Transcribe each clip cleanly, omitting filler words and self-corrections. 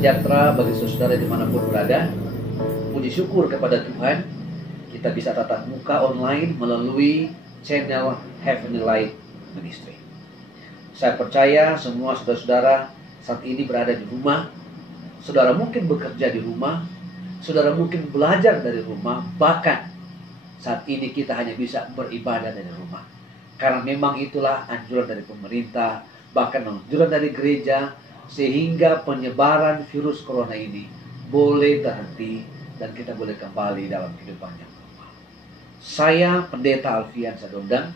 sejahtera bagi saudara dimanapun berada. Puji syukur kepada Tuhan, kita bisa tatap muka online melalui channel Heavenly Light Ministry. Saya percaya semua saudara-saudara saat ini berada di rumah. Saudara mungkin bekerja di rumah, saudara mungkin belajar dari rumah, bahkan saat ini kita hanya bisa beribadah dari rumah. Karena memang itulah anjuran dari pemerintah, bahkan anjuran dari gereja, sehingga penyebaran virus corona ini boleh terhenti dan kita boleh kembali dalam kehidupan yang normal. Saya Pendeta Alfian Sadondang,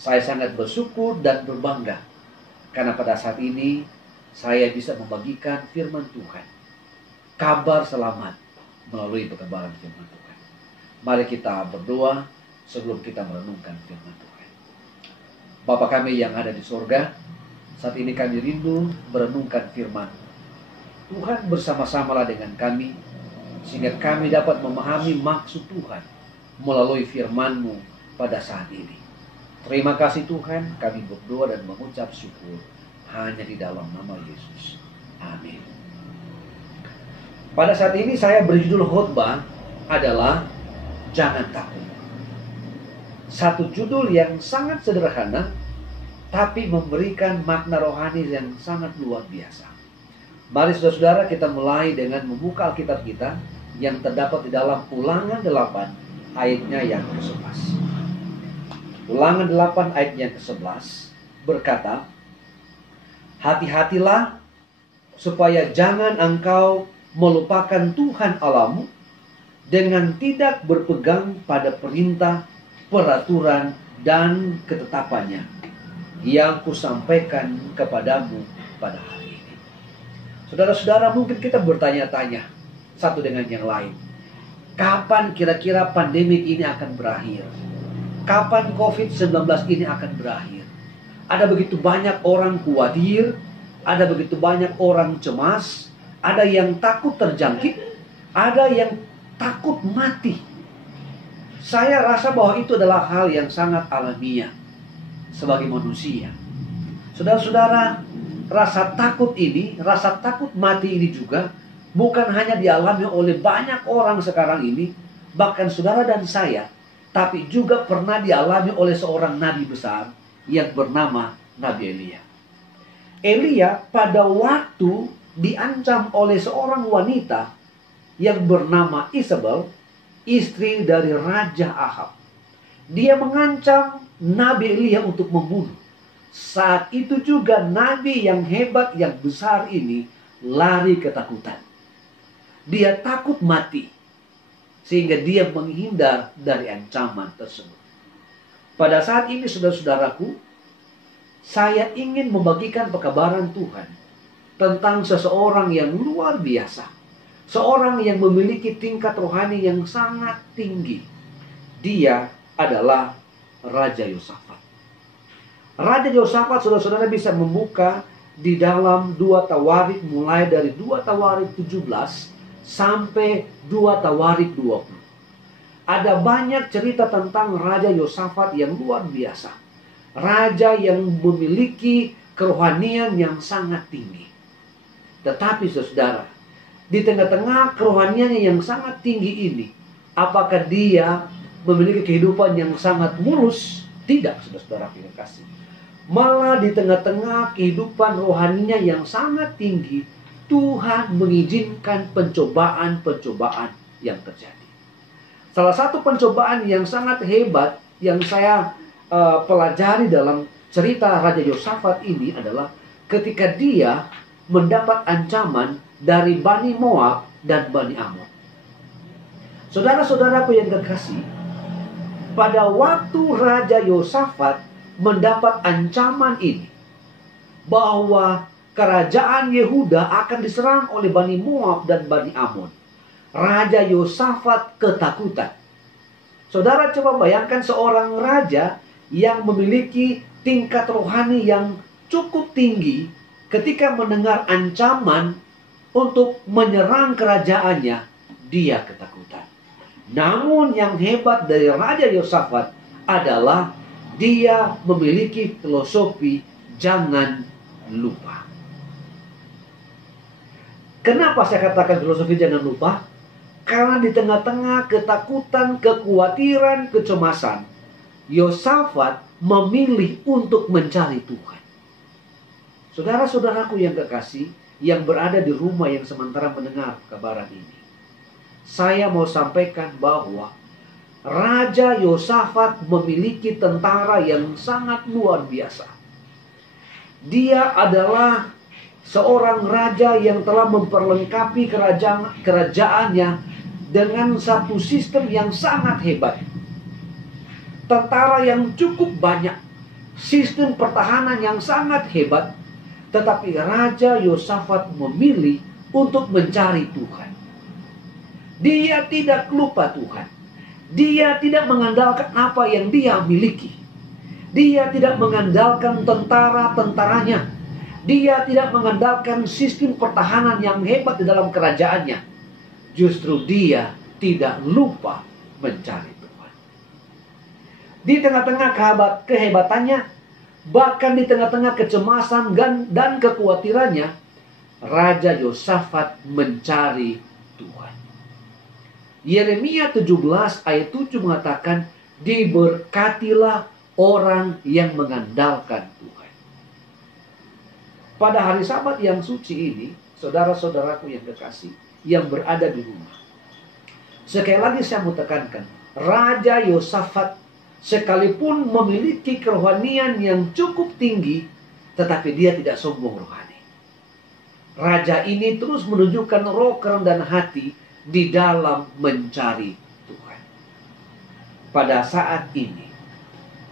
saya sangat bersyukur dan berbangga karena pada saat ini saya bisa membagikan firman Tuhan, kabar selamat melalui perkabaran firman Tuhan. Mari kita berdoa sebelum kita merenungkan firman Tuhan. Bapa kami yang ada di surga, saat ini kami rindu merenungkan firman. Tuhan bersama-samalah dengan kami, sehingga kami dapat memahami maksud Tuhan melalui firman-Mu pada saat ini. Terima kasih Tuhan, kami berdoa dan mengucap syukur hanya di dalam nama Yesus. Amin. Pada saat ini saya berjudul khotbah adalah Jangan Takut. Satu judul yang sangat sederhana, tapi memberikan makna rohani yang sangat luar biasa. Mari saudara-saudara kita mulai dengan membuka Alkitab kita yang terdapat di dalam Ulangan 8 ayatnya yang ke-11. Ulangan 8 ayat yang ke-11 berkata, hati-hatilah supaya jangan engkau melupakan Tuhan Allahmu dengan tidak berpegang pada perintah, peraturan, dan ketetapannya yang kusampaikan kepadamu pada hari ini. Saudara-saudara, mungkin kita bertanya-tanya satu dengan yang lain. Kapan kira-kira pandemik ini akan berakhir? Kapan COVID-19 ini akan berakhir? Ada begitu banyak orang khawatir, ada begitu banyak orang cemas, ada yang takut terjangkit, ada yang takut mati. Saya rasa bahwa itu adalah hal yang sangat alamiah sebagai manusia. Saudara-saudara, rasa takut ini, rasa takut mati ini juga bukan hanya dialami oleh banyak orang sekarang ini, bahkan saudara dan saya, tapi juga pernah dialami oleh seorang nabi besar yang bernama Nabi Elia. Elia pada waktu diancam oleh seorang wanita yang bernama Isabel, istri dari Raja Ahab. Dia mengancam Nabi Elia untuk membunuh. Saat itu juga nabi yang hebat, yang besar ini lari ketakutan. Dia takut mati, sehingga dia menghindar dari ancaman tersebut. Pada saat ini saudara-saudaraku, saya ingin membagikan pekabaran Tuhan tentang seseorang yang luar biasa. Seorang yang memiliki tingkat rohani yang sangat tinggi. Dia adalah Raja Yosafat. Raja Yosafat, saudara-saudara bisa membuka di dalam 2 Tawarik, mulai dari 2 Tawarik 17 sampai 2 Tawarik 20. Ada banyak cerita tentang Raja Yosafat yang luar biasa. Raja yang memiliki kerohanian yang sangat tinggi. Tetapi saudara, di tengah-tengah kerohaniannya yang sangat tinggi ini, apakah dia memiliki kehidupan yang sangat mulus? Tidak, saudara-saudara yang kasih. Malah di tengah-tengah kehidupan rohaninya yang sangat tinggi, Tuhan mengizinkan pencobaan-pencobaan yang terjadi. Salah satu pencobaan yang sangat hebat yang saya pelajari dalam cerita Raja Yosafat ini adalah ketika dia mendapat ancaman dari Bani Moab dan Bani Amon. Saudara-saudaraku yang terkasih, pada waktu Raja Yosafat mendapat ancaman ini, bahwa kerajaan Yehuda akan diserang oleh Bani Moab dan Bani Amon, Raja Yosafat ketakutan. Saudara coba bayangkan seorang raja yang memiliki tingkat rohani yang cukup tinggi, ketika mendengar ancaman untuk menyerang kerajaannya, dia ketakutan. Namun yang hebat dari Raja Yosafat adalah dia memiliki filosofi jangan lupa. Kenapa saya katakan filosofi jangan lupa? Karena di tengah-tengah ketakutan, kekhawatiran, kecemasan, Yosafat memilih untuk mencari Tuhan. Saudara-saudaraku yang kekasih, yang berada di rumah yang sementara mendengar kabaran ini, saya mau sampaikan bahwa Raja Yosafat memiliki tentara yang sangat luar biasa. Dia adalah seorang raja yang telah memperlengkapi kerajaannya dengan satu sistem yang sangat hebat. Tentara yang cukup banyak, sistem pertahanan yang sangat hebat. Tetapi Raja Yosafat memilih untuk mencari Tuhan. Dia tidak lupa Tuhan. Dia tidak mengandalkan apa yang dia miliki. Dia tidak mengandalkan tentara-tentaranya. Dia tidak mengandalkan sistem pertahanan yang hebat di dalam kerajaannya. Justru dia tidak lupa mencari Tuhan. Di tengah-tengah kehebatannya, bahkan di tengah-tengah kecemasan dan kekhawatirannya, Raja Yosafat mencari Tuhan. Yeremia 17 ayat 7 mengatakan, diberkatilah orang yang mengandalkan Tuhan. Pada hari Sabat yang suci ini, saudara-saudaraku yang kekasih, yang berada di rumah, sekali lagi saya mau tekankan, Raja Yosafat sekalipun memiliki kerohanian yang cukup tinggi, tetapi dia tidak sombong rohani. Raja ini terus menunjukkan roh kerendahan hati di dalam mencari Tuhan. Pada saat ini,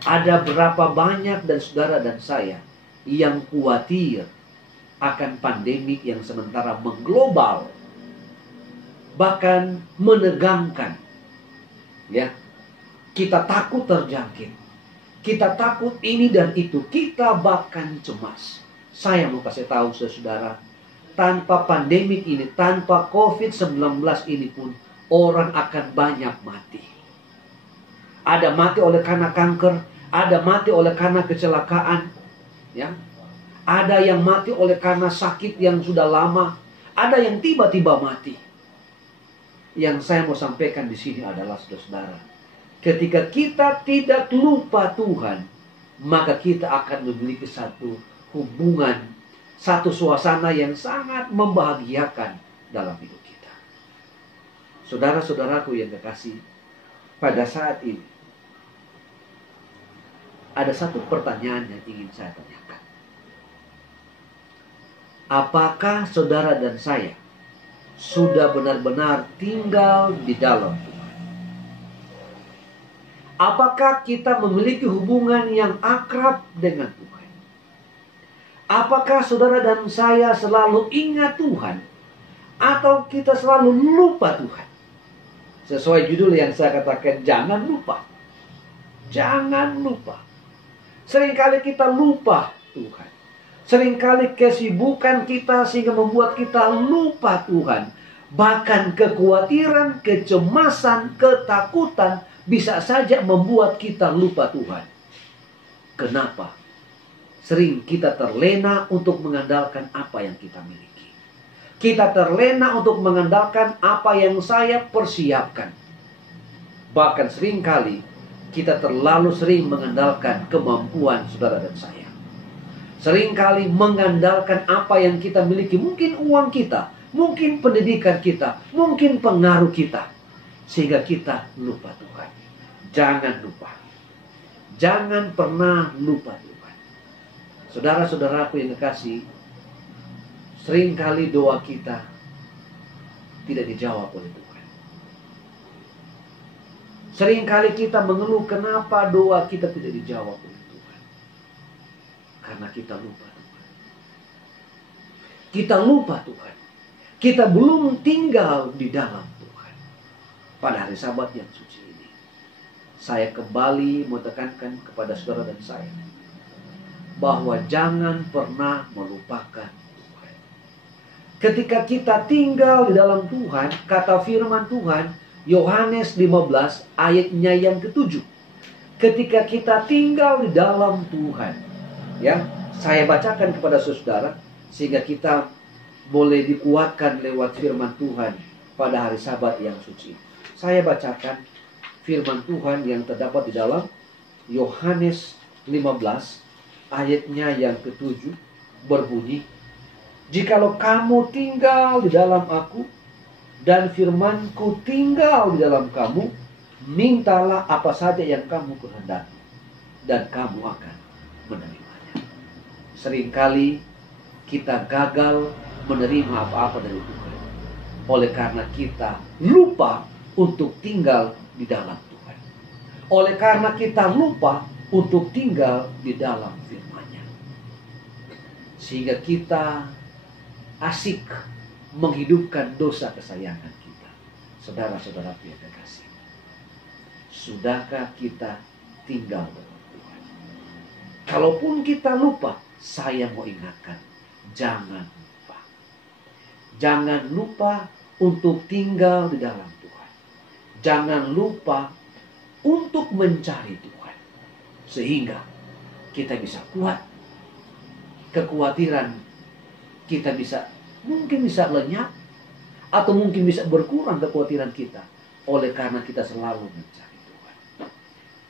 ada berapa banyak dan saudara dan saya yang khawatir akan pandemik yang sementara mengglobal, bahkan menegangkan. Ya, kita takut terjangkit. Kita takut ini dan itu. Kita bahkan cemas. Saya mau kasih tahu saudara, tanpa pandemik ini, tanpa COVID-19 ini pun, orang akan banyak mati. Ada mati oleh karena kanker, ada mati oleh karena kecelakaan, ya. Ada yang mati oleh karena sakit yang sudah lama, ada yang tiba-tiba mati. Yang saya mau sampaikan di sini adalah saudara, ketika kita tidak lupa Tuhan, maka kita akan memiliki satu hubungan, satu suasana yang sangat membahagiakan dalam hidup kita. Saudara-saudaraku yang kekasih, pada saat ini ada satu pertanyaan yang ingin saya tanyakan. Apakah saudara dan saya sudah benar-benar tinggal di dalam Tuhan? Apakah kita memiliki hubungan yang akrab dengan Tuhan? Apakah saudara dan saya selalu ingat Tuhan, atau kita selalu lupa Tuhan? Sesuai judul yang saya katakan, jangan lupa. Jangan lupa. Seringkali kita lupa Tuhan. Seringkali kesibukan kita sehingga membuat kita lupa Tuhan. Bahkan kekhawatiran, kecemasan, ketakutan bisa saja membuat kita lupa Tuhan. Kenapa? Sering kita terlena untuk mengandalkan apa yang kita miliki. Kita terlena untuk mengandalkan apa yang saya persiapkan. Bahkan seringkali kita terlalu sering mengandalkan kemampuan saudara dan saya. Seringkali mengandalkan apa yang kita miliki. Mungkin uang kita, mungkin pendidikan kita, mungkin pengaruh kita. Sehingga kita lupa Tuhan. Jangan lupa. Jangan pernah lupa Tuhan. Saudara-saudaraku yang kekasih, seringkali doa kita tidak dijawab oleh Tuhan. Seringkali kita mengeluh kenapa doa kita tidak dijawab oleh Tuhan. Karena kita lupa Tuhan. Kita lupa Tuhan. Kita belum tinggal di dalam Tuhan. Pada hari Sabat yang suci ini, saya kembali menekankan kepada saudara dan saya bahwa jangan pernah melupakan Tuhan. Ketika kita tinggal di dalam Tuhan, kata firman Tuhan, Yohanes 15 ayatnya yang ke-7. Ketika kita tinggal di dalam Tuhan, ya, saya bacakan kepada saudara sehingga kita boleh dikuatkan lewat firman Tuhan pada hari Sabat yang suci. Saya bacakan firman Tuhan yang terdapat di dalam Yohanes 15 ayatnya yang ke-7 berbunyi, "Jikalau kamu tinggal di dalam aku dan firman-Ku tinggal di dalam kamu, mintalah apa saja yang kamu kehendaki dan kamu akan menerimanya." Seringkali kita gagal menerima apa-apa dari Tuhan oleh karena kita lupa untuk tinggal di dalam Tuhan. Oleh karena kita lupa untuk tinggal di dalam firman-Nya. Sehingga kita asik menghidupkan dosa kesayangan kita. Saudara-saudara yang kekasih, sudahkah kita tinggal dalam Tuhan? Kalaupun kita lupa, saya mau ingatkan, jangan lupa. Jangan lupa untuk tinggal di dalam Tuhan. Jangan lupa untuk mencari Tuhan. Sehingga kita bisa kuat. Kekhawatiran kita mungkin bisa lenyap. Atau mungkin bisa berkurang kekhawatiran kita. Oleh karena kita selalu mencari Tuhan.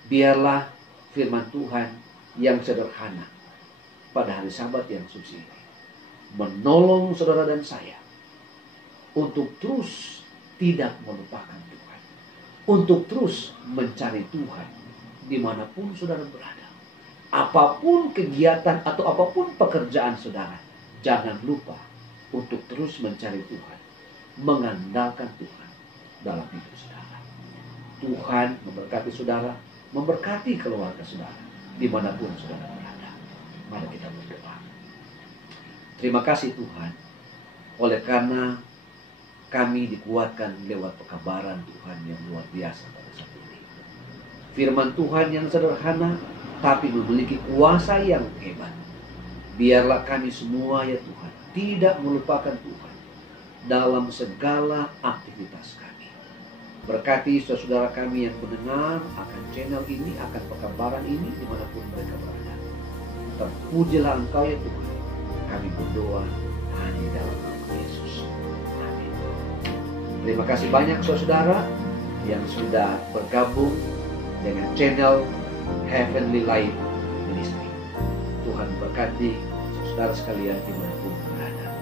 Biarlah firman Tuhan yang sederhana pada hari Sabat yang suci ini menolong saudara dan saya untuk terus tidak melupakan Tuhan. Untuk terus mencari Tuhan dimanapun saudara berada. Apapun kegiatan atau apapun pekerjaan saudara, jangan lupa untuk terus mencari Tuhan, mengandalkan Tuhan dalam hidup saudara. Tuhan memberkati saudara, memberkati keluarga saudara, dimanapun saudara berada. Mari kita berdoa. Terima kasih Tuhan, oleh karena kami dikuatkan lewat pekabaran Tuhan yang luar biasa pada saat ini. Firman Tuhan yang sederhana, tapi memiliki kuasa yang hebat. Biarlah kami semua ya Tuhan, tidak melupakan Tuhan dalam segala aktivitas kami. Berkati saudara kami yang mendengar akan channel ini, akan pekabaran ini, dimanapun mereka berada. Terpujilah Engkau ya Tuhan. Kami berdoa hanya di dalam nama Yesus. Amin. Terima kasih banyak saudara yang sudah bergabung dengan channel Heavenly Life Ministry. Tuhan berkati saudara sekalian dimanapun berada.